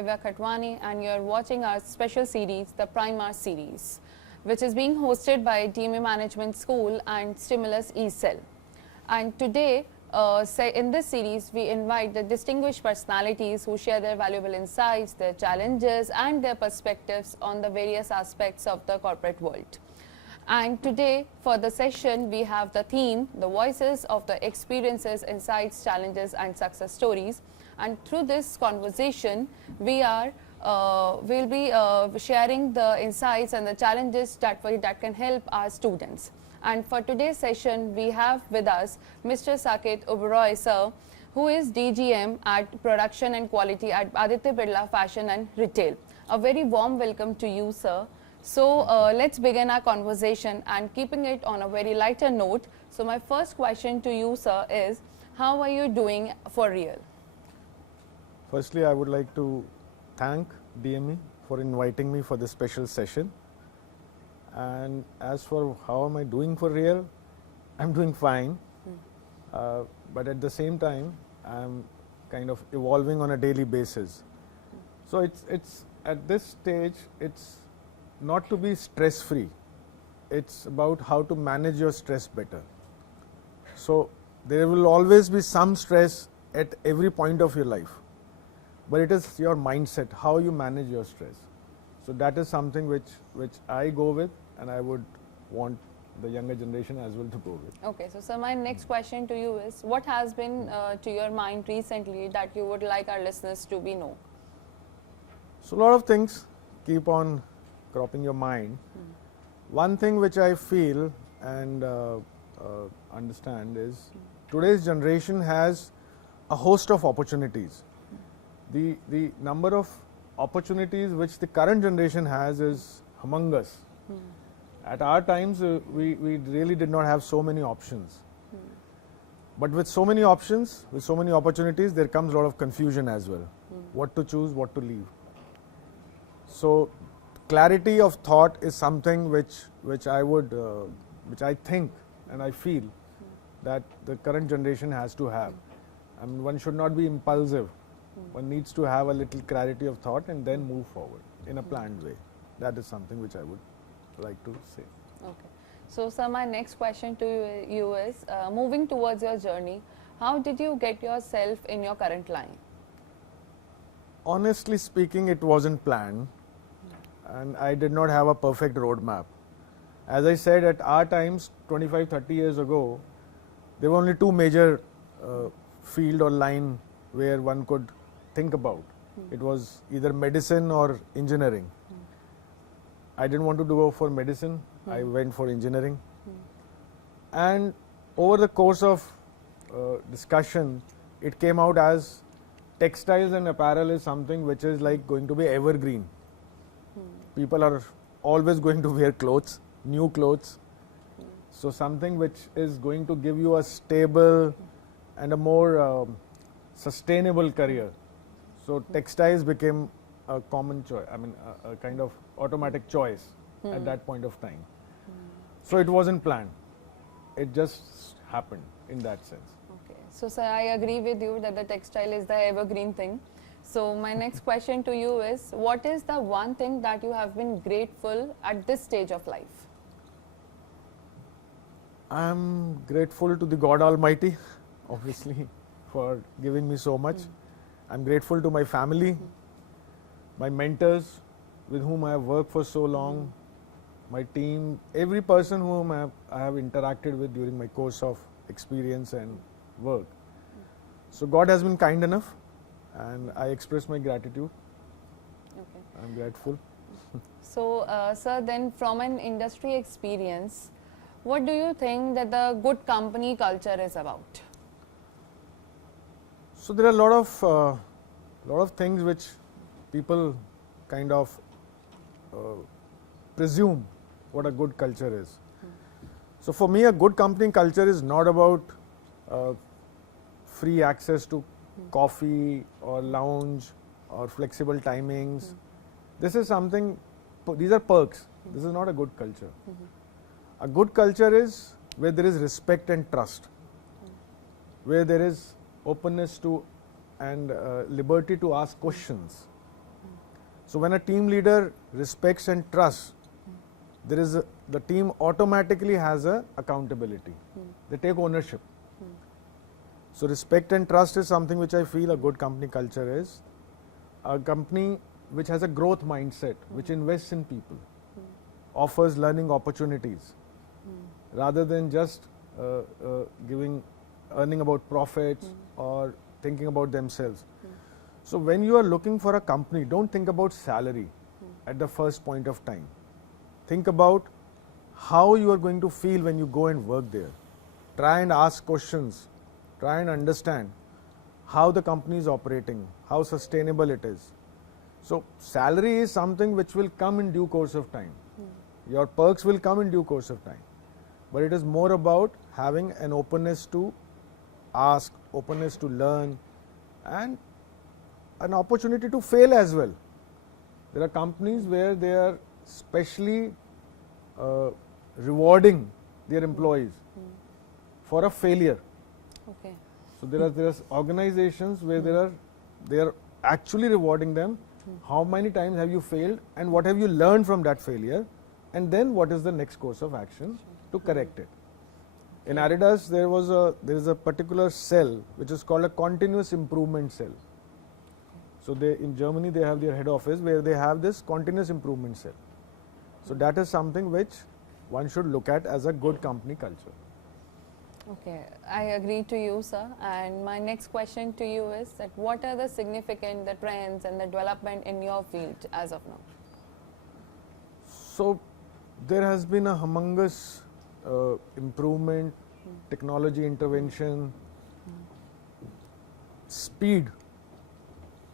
Divya Khatwani and you're watching our special series, the Primar series, which is being hosted by DME Management School and Stimulus eCell. And today, in this series, we invite the distinguished personalities who share their valuable insights, their challenges and their perspectives on the various aspects of the corporate world. And today, for the session, we have the theme, the voices of the experiences, insights, challenges and success stories. And through this conversation, we'll be sharing the insights and the challenges that can help our students. And for today's session, we have with us Mr. Saket Oberoi, sir, who is DGM at Production and Quality at Aditya Birla Fashion and Retail. A very warm welcome to you, sir. So let's begin our conversation and keeping it on a very lighter note. So my first question to you, sir, is how are you doing for real? Firstly, I would like to thank DME for inviting me for this special session. And as for how am I doing for real, I'm doing fine. But at the same time, I'm kind of evolving on a daily basis. So it's at this stage, it's not to be stress-free. It's about how to manage your stress better. So there will always be some stress at every point of your life. But it is your mindset, how you manage your stress. So that is something which I go with, and I would want the younger generation as well to go with. Okay, so sir, my next question to you is, what has been to your mind recently that you would like our listeners to be know? So a lot of things keep on cropping your mind. One thing which I feel and understand is today's generation has a host of opportunities. The number of opportunities which the current generation has is humongous. At our times, we really did not have so many options. But with so many options, with so many opportunities, there comes a lot of confusion as well. What to choose, what to leave. So clarity of thought is something which I think and I feel that the current generation has to have. I mean, one should not be impulsive. One needs to have a little clarity of thought and then move forward in a planned way. That is something which I would like to say. Okay. So, sir, my next question to you is, moving towards your journey, how did you get yourself in your current line? Honestly speaking, it wasn't planned, and I did not have a perfect roadmap. As I said, at our times, 25-30 years ago, there were only two major field or line where one could think about. It was either medicine or engineering. I didn't want to go for medicine. I went for engineering. And over the course of discussion, it came out as textiles and apparel is something which is like going to be evergreen. People are always going to wear clothes, new clothes. So something which is going to give you a stable and a more sustainable career. So textiles became a common choice, I mean a kind of automatic choice at that point of time. So it wasn't planned. It just happened in that sense. Okay. So sir, I agree with you that the textile is the evergreen thing. So my next question to you is, what is the one thing that you have been grateful at this stage of life? I'm grateful to the God Almighty, obviously, for giving me so much. I'm grateful to my family, my mentors with whom I have worked for so long, my team, every person whom I have interacted with during my course of experience and work. So God has been kind enough, and I express my gratitude. Okay. I'm grateful. So sir, then from an industry experience, what do you think that the good company culture is about? So there are a lot of things which people kind of presume what a good culture is. So for me, a good company culture is not about free access to coffee or lounge or flexible timings. This is something, these are perks. This is not a good culture. A good culture is where there is respect and trust, where there is openness to and liberty to ask questions, So when a team leader respects and trusts, the team automatically has a accountability. They take ownership. So respect and trust is something which I feel a good company culture is. A company which has a growth mindset, which invests in people, offers learning opportunities, rather than just earning about profits or thinking about themselves. So when you are looking for a company, don't think about salary at the first point of time. Think about how you are going to feel when you go and work there. Try and ask questions. Try and understand how the company is operating, how sustainable it is. So salary is something which will come in due course of time. Your perks will come in due course of time. But it is more about having an openness to ask, openness to learn, and an opportunity to fail as well. There are companies where they are specially rewarding their employees for a failure. Okay. So there are organizations where they are actually rewarding them. How many times have you failed, and what have you learned from that failure, and then what is the next course of action to correct it. In Adidas, there is a particular cell which is called a continuous improvement cell. So in Germany they have their head office where they have this continuous improvement cell. So that is something which one should look at as a good company culture. Okay, I agree to you, sir. And my next question to you is that what are the significant the trends and the development in your field as of now? So there has been a humongous improvement, technology intervention, speed.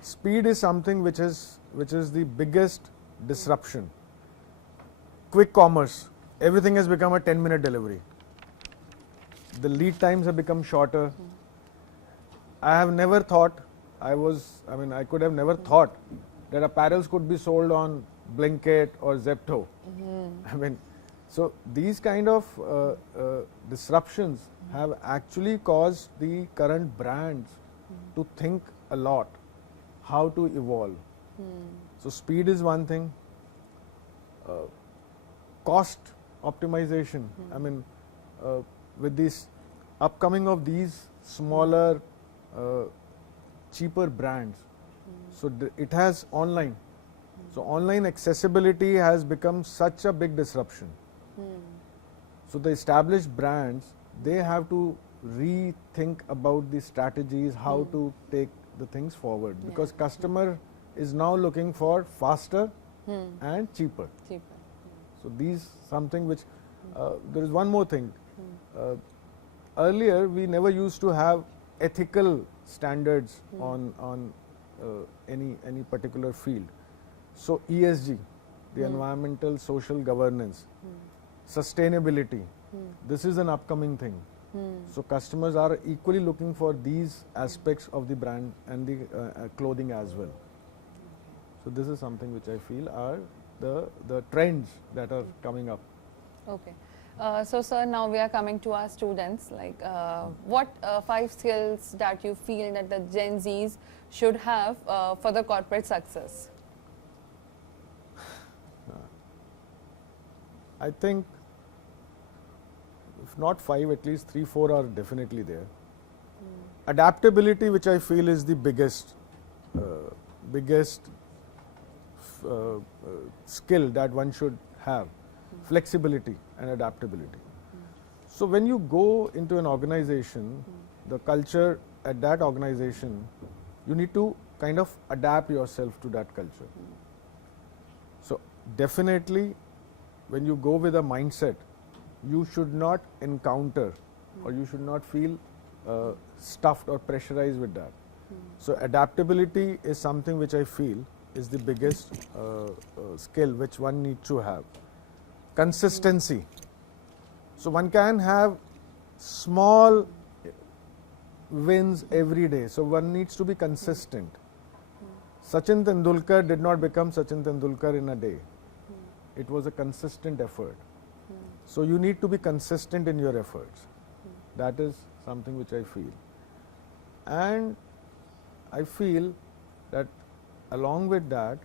Speed is something which is the biggest disruption. Quick commerce, everything has become a 10-minute delivery. The lead times have become shorter. I have never thought, I could have never thought that apparels could be sold on Blinkit or Zepto. So these kind of disruptions have actually caused the current brands to think a lot how to evolve. So speed is one thing. Cost optimization. With this upcoming of these smaller, cheaper brands, so it has online. So online accessibility has become such a big disruption. So the established brands, they have to rethink about the strategies, how to take the things forward, because customer is now looking for faster and cheaper. So these something which there is one more thing. Earlier we never used to have ethical standards on any particular field. So ESG, the environmental social governance, sustainability, this is an upcoming thing. So customers are equally looking for these aspects of the brand and the clothing as well. So this is something which I feel are the trends that are coming up. Okay. So sir, now we are coming to our students. Like, what 5 skills that you feel that the Gen Zs should have for the corporate success? I think if not 5, at least 3, 4 are definitely there. Adaptability, which I feel is the biggest skill that one should have. Flexibility and adaptability. So when you go into an organization, the culture at that organization, you need to kind of adapt yourself to that culture. So definitely when you go with a mindset, you should not encounter or you should not feel stuffed or pressurized with that. So adaptability is something which I feel is the biggest skill which one needs to have. Consistency. So one can have small wins every day. So one needs to be consistent. Sachin Tendulkar did not become Sachin Tendulkar in a day. It was a consistent effort. So you need to be consistent in your efforts. That is something which I feel. And I feel that along with that,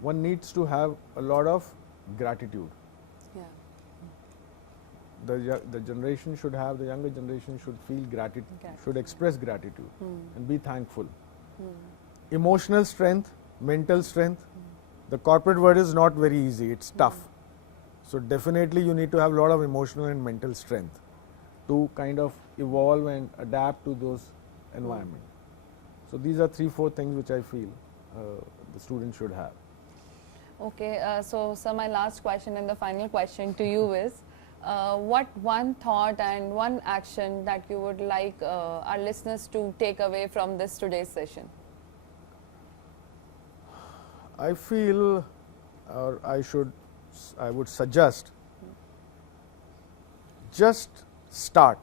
one needs to have a lot of gratitude. Yeah. The generation should have, the younger generation should feel gratitude, Gratitude. should express gratitude and be thankful. Hmm. Emotional strength, mental strength, the corporate world is not very easy, it's tough. So definitely you need to have a lot of emotional and mental strength to kind of evolve and adapt to those environment. So these are 3-4 things which I feel the student should have. Okay, so sir, my last question and the final question to you is, what one thought and one action that you would like our listeners to take away from this today's session? I feel, or I would suggest, just start.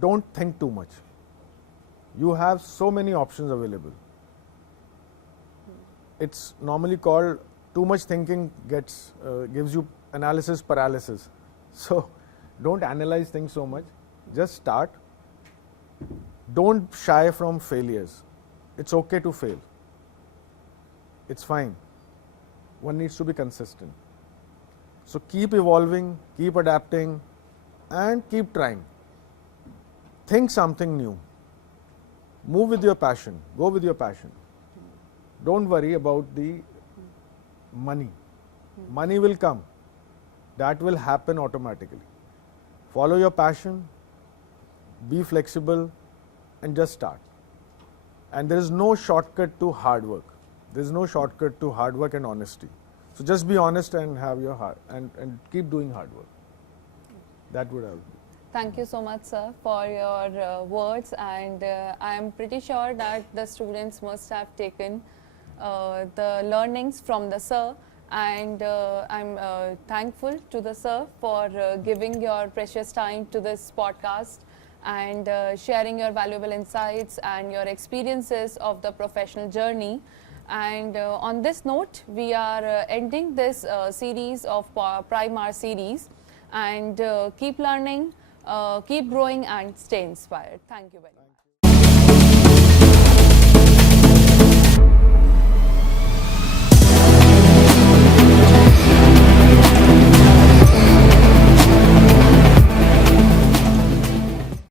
Don't think too much. You have so many options available. It's normally called too much thinking gives you analysis paralysis. So don't analyze things so much. Just start. Don't shy from failures. It's okay to fail. It's fine. One needs to be consistent. So keep evolving, keep adapting, and keep trying. Think something new. Move with your passion. Go with your passion. Don't worry about the money. Money will come. That will happen automatically. Follow your passion, be flexible, and just start. And there is no shortcut to hard work. There is no shortcut to hard work and honesty. So just be honest and have your heart and keep doing hard work. That would help. Thank you so much, sir, for your words, and I am pretty sure that the students must have taken the learnings from the sir, and I'm thankful to the sir for giving your precious time to this podcast and sharing your valuable insights and your experiences of the professional journey. And on this note, we are ending this series of Primar series, and keep learning, keep growing, and stay inspired. Thank you very much.